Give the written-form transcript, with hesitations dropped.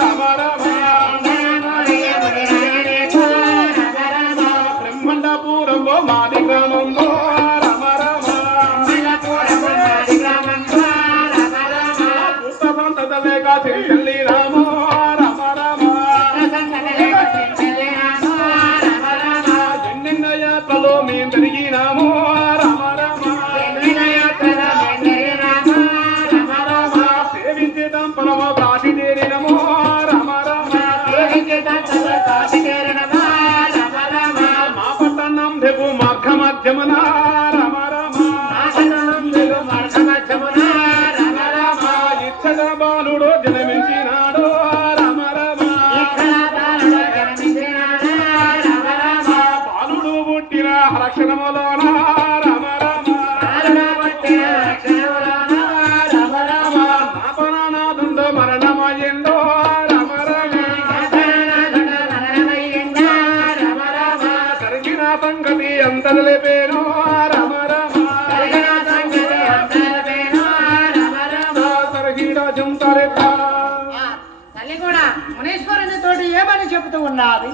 రమ రమ బ్రహ్మండపురంలో మాది గ్రామంలో రమ రమ పుష్ప సంతత లేక చెల్లి రామో రమ రమ ఎన్నెన్న యాత్రలో మేము తిరిగినామో రమ రమ సేవించేదాం పరమో కాశీ చేరినమో రమ రమ మా పట్టణం రేపు మార్గ మధ్యమున రమ రమ ఇచ్చగా బాలుడు జన్మించినాడు రమ రమ బాలుడు పుట్టిన రక్షణములోన రమ రమ నాపనాథుండు మరణమయ్యిందో రమ రమ జరిగిన సంగతి అంత తెలిపేను రమ రమ జరిగిన జంతరెత్త తల్లి కూడా మునీశ్వరుని తోటి ఏమని చెబుతూ ఉన్నది?